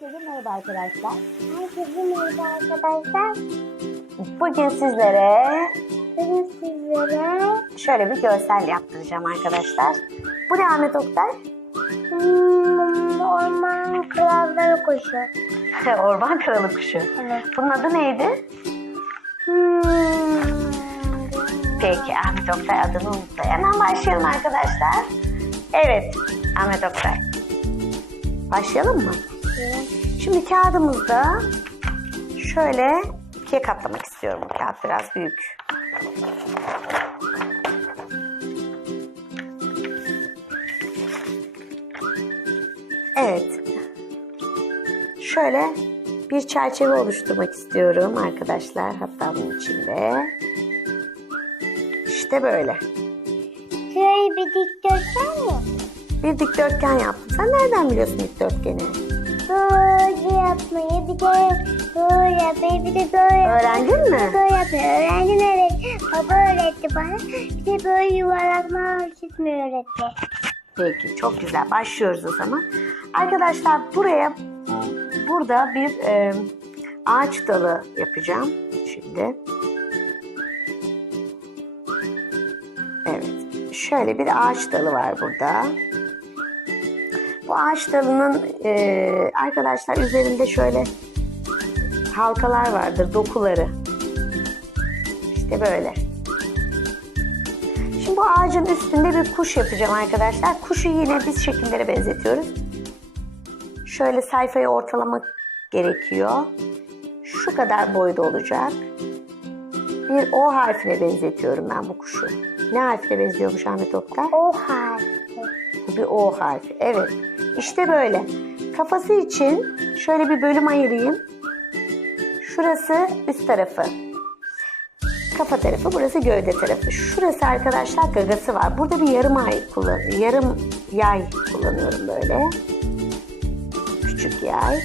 Herkese merhaba arkadaşlar. Herkese merhaba arkadaşlar. Bugün sizlere Bugün sizlere şöyle bir görsel yaptıracağım arkadaşlar. Bu ne Ahmet Oktay? hmm, orman kralları kuşu. Orman kralı kuşu. Evet. Bunun adı neydi? Hmm. Peki Ahmet Oktay adını unuttu. Hemen başlayalım arkadaşlar. Evet Ahmet Oktay. Başlayalım mı? Şimdi kağıdımızda şöyle ikiye katlamak istiyorum. Bu kağıt biraz büyük. Evet. Şöyle bir çerçeve oluşturmak istiyorum arkadaşlar. Hatta bunun içinde. İşte böyle. Şöyle bir dikdörtgen mi? Bir dikdörtgen yaptım. Sen nereden biliyorsun dikdörtgeni? Böyle yapmayı bir de böyle yapmayı bir de böyle. Öğrendin mi? Böyle yapmayı öğrendim evet. Baba öğretti bana. Bir de böyle yuvarlakma çizme öğretti. Peki çok güzel. Başlıyoruz o zaman. Arkadaşlar buraya burada bir e, ağaç dalı yapacağım şimdi. Evet. Şöyle bir ağaç dalı var burada. Bu ağaç dalının e, arkadaşlar üzerinde şöyle halkalar vardır, dokuları. İşte böyle. Şimdi bu ağacın üstünde bir kuş yapacağım arkadaşlar. Kuşu yine biz şekillere benzetiyoruz. Şöyle sayfayı ortalamak gerekiyor. Şu kadar boyda olacak. Bir O harfine benzetiyorum ben bu kuşu. Ne harfine benziyormuş Ahmet Oktay? O harfi. Bu bir O harfi. Evet. İşte böyle. Kafası için şöyle bir bölüm ayırayım. Şurası üst tarafı. Kafa tarafı, burası gövde tarafı. Şurası arkadaşlar gagası var. Burada bir yarım ay kullan, yarım yay kullanıyorum böyle. Küçük yay.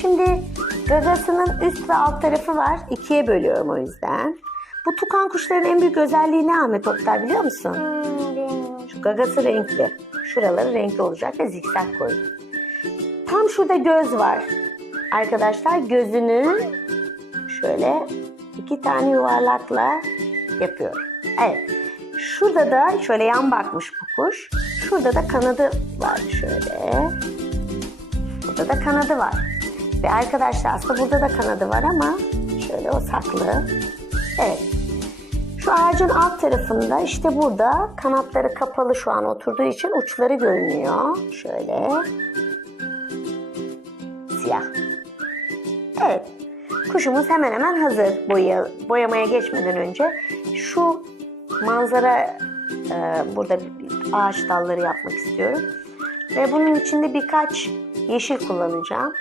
Şimdi gagasının üst ve alt tarafı var. İkiye bölüyorum o yüzden. Bu tukan kuşların en büyük özelliği ne Ahmet Oktay biliyor musun? Hmm. Şu gagası renkli. Şuraları renkli olacak ve zikzak koydum. Tam şurada göz var. Arkadaşlar gözünü şöyle iki tane yuvarlakla yapıyorum. Evet. Şurada da şöyle yan bakmış bu kuş. Şurada da kanadı var şöyle. Burada da kanadı var. Ve arkadaşlar aslında burada da kanadı var ama şöyle o saklı. Evet. Şu ağacın alt tarafında işte burada kanatları kapalı şu an oturduğu için uçları görünüyor. Şöyle. Siyah. Evet. Kuşumuz hemen hemen hazır boya, boyamaya geçmeden önce. Şu manzara e, burada ağaç dalları yapmak istiyorum. Ve bunun içinde birkaç yeşil kullanacağım.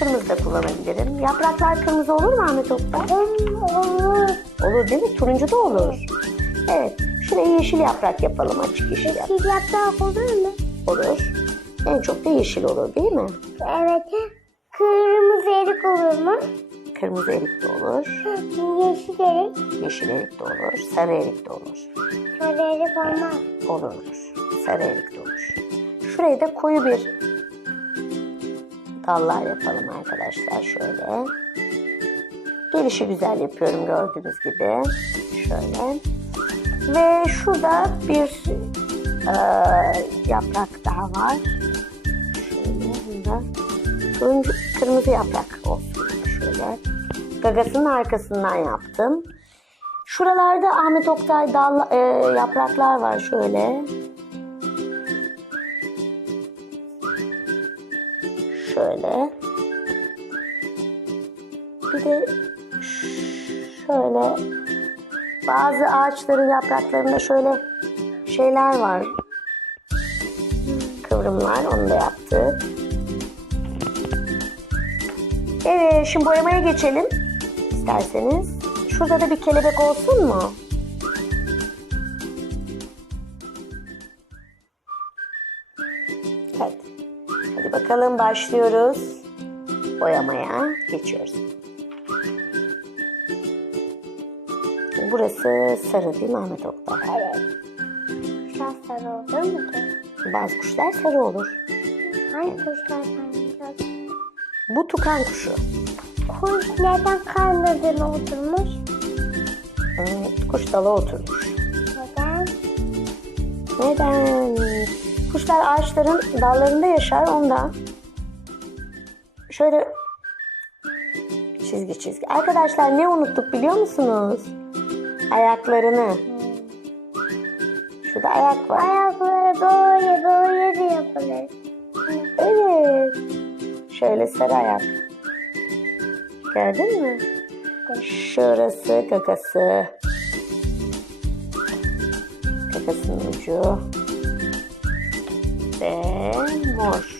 Kırmızı da kullanabilirim. Yapraklar kırmızı olur mu Ahmet Oktay? Hmm, olur. Olur değil mi? Turuncu da olur. Evet. Şuraya yeşil yaprak yapalım. Açık yeşil yaprak Yeşil yaprak olur mu? olur. En çok da yeşil olur değil mi? Evet. Kırmızı erik olur mu? Kırmızı erik de olur. Yeşil erik. Yeşil erik de olur. Sarı erik de olur. Sarı erik olmaz. Olur olur. Sarı erik de olur. Şuraya da koyu bir dallar yapalım arkadaşlar. Şöyle. Gelişi güzel yapıyorum gördüğünüz gibi. Şöyle. Ve şurada bir e, yaprak daha var. Şöyle bunda turuncu kırmızı yaprak olsun şöyle. Gagasının arkasından yaptım. Şuralarda Ahmet Oktay dal, e, yapraklar var şöyle. Şöyle. Bir de şöyle bazı ağaçların yapraklarında şöyle şeyler var. Kıvrımlar onu da yaptık. Evet şimdi boyamaya geçelim isterseniz. Şurada da bir kelebek olsun mu? Bakalım başlıyoruz. Boyamaya geçiyoruz. Burası sarı değil mi Ahmet Oktay? Evet. Biraz sarı olur mu ki? Bazı kuşlar sarı olur. Hangi kuşlar sarı? Bu tukan kuşu. Kuş neden karnına oturmuş? Hmm, kuş dala oturmuş. Neden? Neden? Kuşlar ağaçların dallarında yaşar ondan. Şöyle çizgi çizgi. Arkadaşlar ne unuttuk biliyor musunuz? Ayaklarını. Şurada ayak var. Ayakları böyle böyle de yapılır. Evet. Şöyle sarı ayak. Gördün mü? Şurası kakası. Kakasının ucu. Ve mor.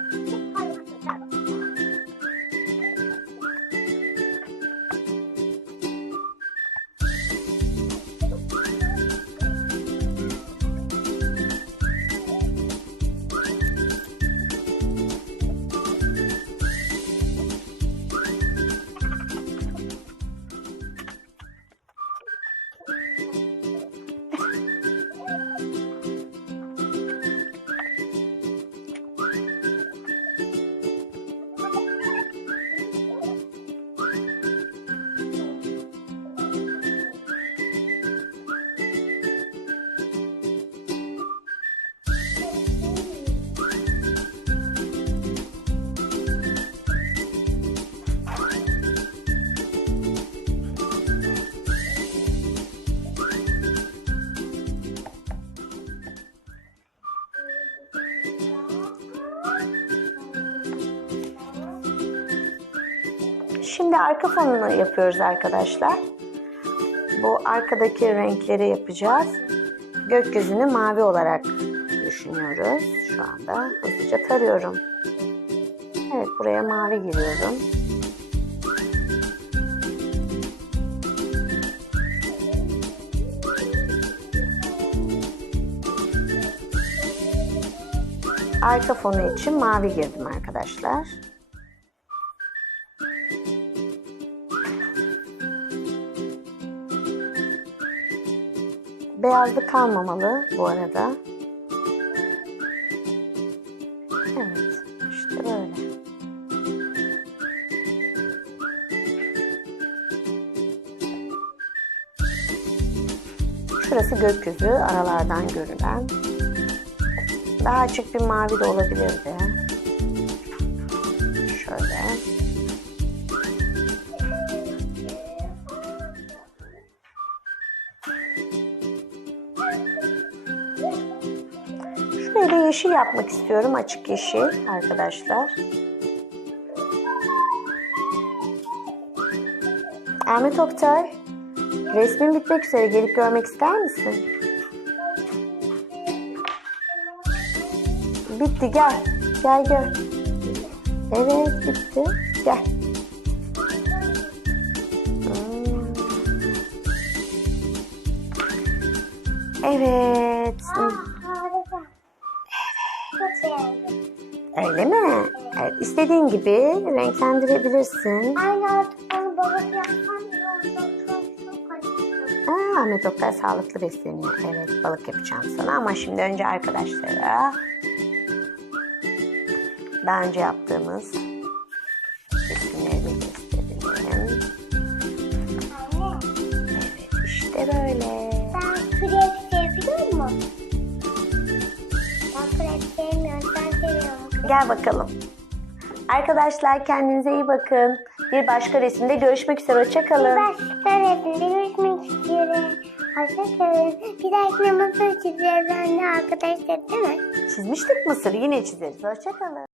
Şimdi arka fonunu yapıyoruz arkadaşlar. Bu arkadaki renkleri yapacağız. Gökyüzünü mavi olarak düşünüyoruz. Şu anda hızlıca tarıyorum. Evet buraya mavi giriyorum. Arka fonu için mavi girdim arkadaşlar. Beyazlı kalmamalı bu arada. Evet, işte böyle. Şurası gökyüzü, aralardan görülen. Daha açık bir mavi de olabilirdi. Şöyle. Yeşil yapmak istiyorum. Açık yeşil arkadaşlar. Ahmet Oktay, resmin bitmek üzere. Gelip görmek ister misin? Bitti gel. Gel gör. Evet bitti. Gel. Hmm. Evet. Harika. İstediğin gibi renklendirebilirsin. Aynı artık bana balık yapsam. Aa, Ahmet Oktay sağlıklı besleniyor. Evet balık yapacağım sana ama şimdi önce arkadaşlara daha önce yaptığımız resimleri gösterelim. Evet işte böyle. sen krep seviyor musun? Ben krep sevmiyorum? Gel bakalım. Arkadaşlar kendinize iyi bakın. Bir başka resimde görüşmek üzere. Bir Hoşçakalın. başka resimde görüşmek üzere. Hoşçakalın. Bir dahakine mısır çizeceğiz anne arkadaşlar değil mi? Çizmiştik mısır yine çizeriz. Hoşçakalın.